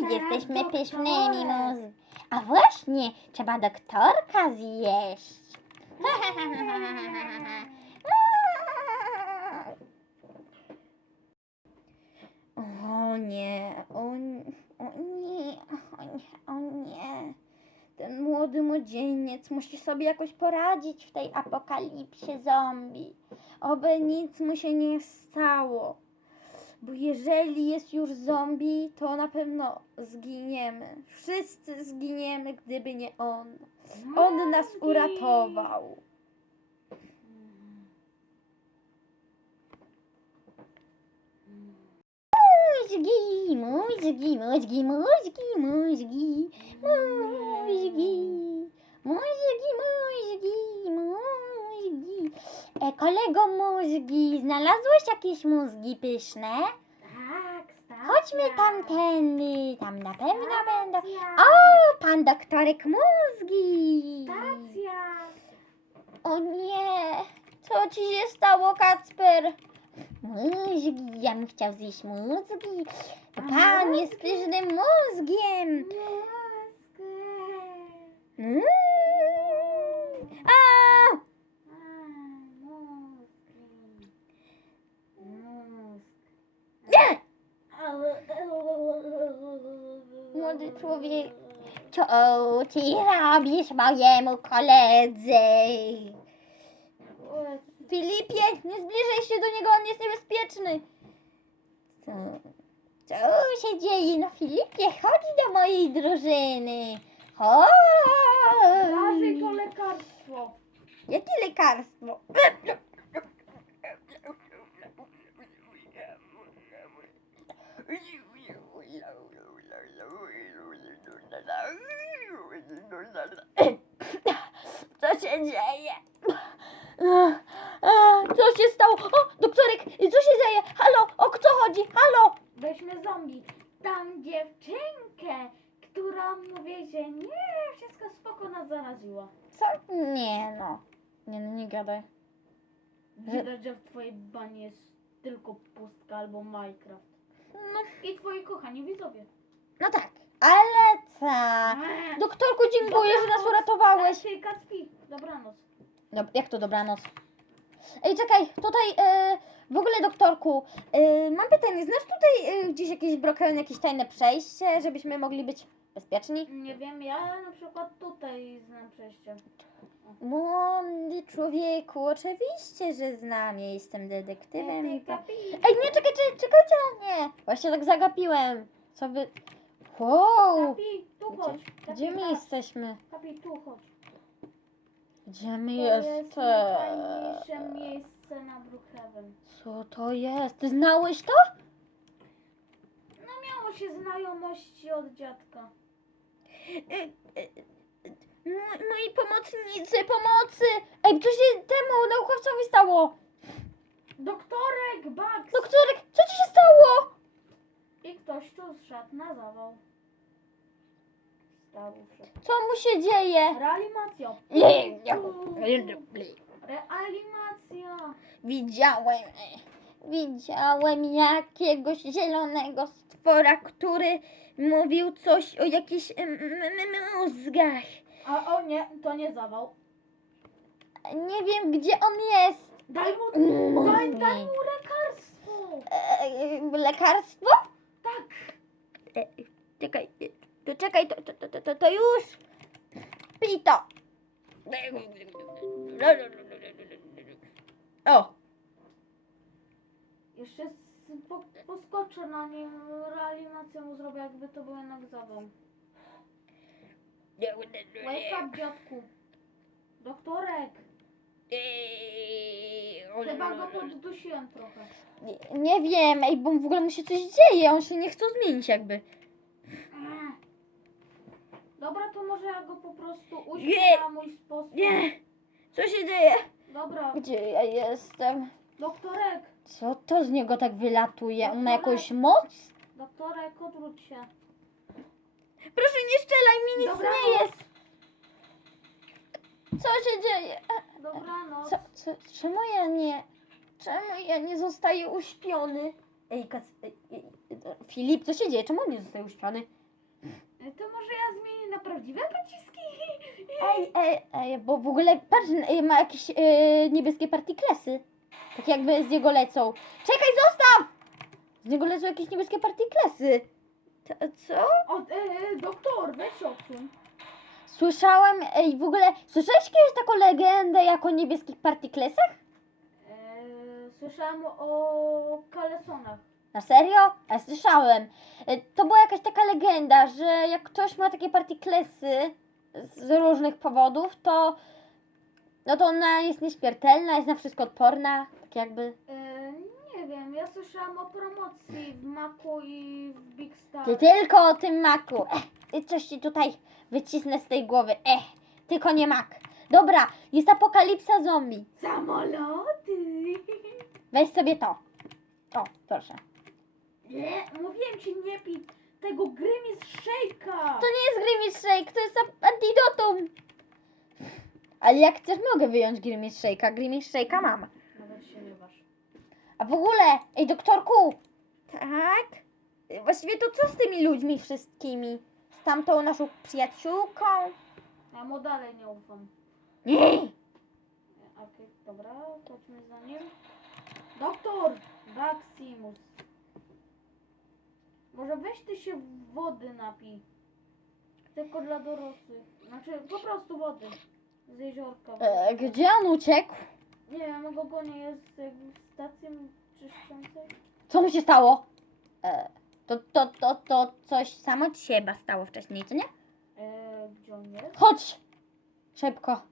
jesteśmy doktorek. pysznymi mózg. A właśnie, trzeba doktorka zjeść. O nie, o, o nie, o nie, o nie. Ten młody młodzieniec musi sobie jakoś poradzić w tej apokalipsie zombie. Oby nic mu się nie stało. Bo jeżeli jest już zombie, to na pewno zginiemy. Wszyscy zginiemy, gdyby nie on. On nas uratował. Mózgi, mózgi, mózgi, mózgi, mózgi, mózgi, mózgi, mózgi. E, kolego mózgi, znalazłeś jakieś mózgi pyszne? Tak, stacja. Chodźmy tamtędy, tam na pewno będą. Stacja. O, pan doktorek mózgi. Stacja. O nie, co ci się stało, Kacper? Mózgi, ja bym chciał zjeść mózgi. Pan jest pysznym mózgiem. Mózg. Młody człowiek. Co ty robisz mojemu koledze? Filipie, nie zbliżaj się do niego, on jest niebezpieczny. Co, co się dzieje? No Filipie, chodź do mojej drużyny. Chodź. Zażyj to lekarstwo. Jakie lekarstwo? Co się dzieje? Co się stało? O, doktorek, co się dzieje? Halo, o kto chodzi? Halo! Weźmy zombie. Tam dziewczynkę, która mówi, że nie, wszystko spoko nas zaraziła. Co? Nie no. Nie no, nie gadaj. Widać, że w twojej bani jest tylko pustka albo Minecraft. No, I twoi kochani widzowie. no tak. Ale co? Eee, Doktorku, dziękuję, że nas uratowałeś. Ej, Kacpi, dobranoc. Dob- jak to dobranoc? Ej, czekaj, tutaj e, w ogóle doktorku, e, mam pytanie, znasz tutaj e, gdzieś jakieś broken, jakieś tajne przejście, żebyśmy mogli być bezpieczni? Nie wiem, ja na przykład tutaj znam przejście. Młody człowieku, oczywiście, że znam, ja jestem detektywem. i Kapi, Ej, nie, czekaj, czekaj, czekajcie na mnie. Właśnie tak zagapiłem. Co wy... Wow, Kapi, tu chodź. Kapi, gdzie my patrz. jesteśmy? Kapi, tu chodź. Gdzie my To jest jesteśmy? miejsce na Brookhaven. Co to jest? Ty znałeś to? No miało się znajomości od dziadka. Moi moi pomocnicy, pomocy! Ej, co się temu naukowcowi stało? Doktorek, Bugs! Doktorek, co ci się stało? I zszedł na zawał. Wszedł. Co mu się dzieje? Reanimacja. Nie, nie. Reanimacja. Widziałem, widziałem jakiegoś zielonego stwora, który mówił coś o jakichś mózgach. A o nie, to nie zawał. Nie wiem, gdzie on jest. Daj mu, daj, daj mu lekarstwo. E, lekarstwo? Tak. E, czekaj, to czekaj, to, to, to, to, to, już. Pij to. O, Jeszcze po, poskoczę na nim. Reanimację mu zrobię, jakby to był jednak zawał. Wake up, dziadku. Doktorek. Chyba go poddusiłem trochę. Nie, nie wiem, ej, bo w ogóle mu się coś dzieje, on się nie chce zmienić jakby. Ech. Dobra, to może ja go po prostu Nie. uśpię na mój sposób. Nie, co się dzieje? Dobra, Gdzie ja jestem? doktorek, Co to z niego tak wylatuje? On ma jakąś moc? doktorek, odwróć się. Proszę nie strzelaj, mi nic Dobranoc. nie jest. Co się dzieje? Dobranoc. Co, co, czemu ja nie, czemu ja nie zostaję uśpiony? Ej, Kac, ej, ej, Filip, co się dzieje? Czemu on nie zostaje uśpiony? E, To może ja zmienię na prawdziwe pociski? Ej, ej, ej, bo w ogóle patrz, ej, ma jakieś e, niebieskie partiklesy. Tak jakby z niego lecą. Czekaj, zostaw! Z niego lecą jakieś niebieskie partiklesy. To, co? O, e, doktor, weź się odsuń. Słyszałem, ej, w ogóle, słyszałeś kiedyś taką legendę jak o niebieskich partiklesach? E, słyszałam o kalesonach. Na serio? Ja słyszałem. E, To była jakaś taka legenda, że jak ktoś ma takie partiklesy z różnych powodów, to no to ona jest nieśmiertelna, jest na wszystko odporna, tak jakby. E, wiem, ja słyszałam o promocji w Maku i w Big Star. Ty tylko o tym maku. Eh, coś ci tutaj wycisnę z tej głowy. Eh, tylko nie mak. Dobra, jest apokalipsa zombie. Samoloty! Weź sobie to. O, proszę. Nie, mówiłem ci nie pij tego Grimace Shake'a! To nie jest Grimace Shake, to jest ap- antidotum. Ale jak chcesz, mogę wyjąć Grimace Shake'a. Grimace Shake'a mam. Nawet się nie waż. A w ogóle, ej doktorku! Tak? Właściwie to co z tymi ludźmi wszystkimi? Z tamtą naszą przyjaciółką? Ja mu dalej nie ufam. Nie! Okej, dobra, chodźmy za nim. Doktor! Maximus. Może weź ty się wody napij. Tylko dla dorosłych. Znaczy po prostu wody. Z jeziorka. E, gdzie on uciekł? Nie wiem, gonię jest jak w stacji czyszczącej. Co mu się stało? E, to, to, to, to coś samo ci się chyba stało wcześniej, co nie? E, gdzie on jest? Chodź! Szybko.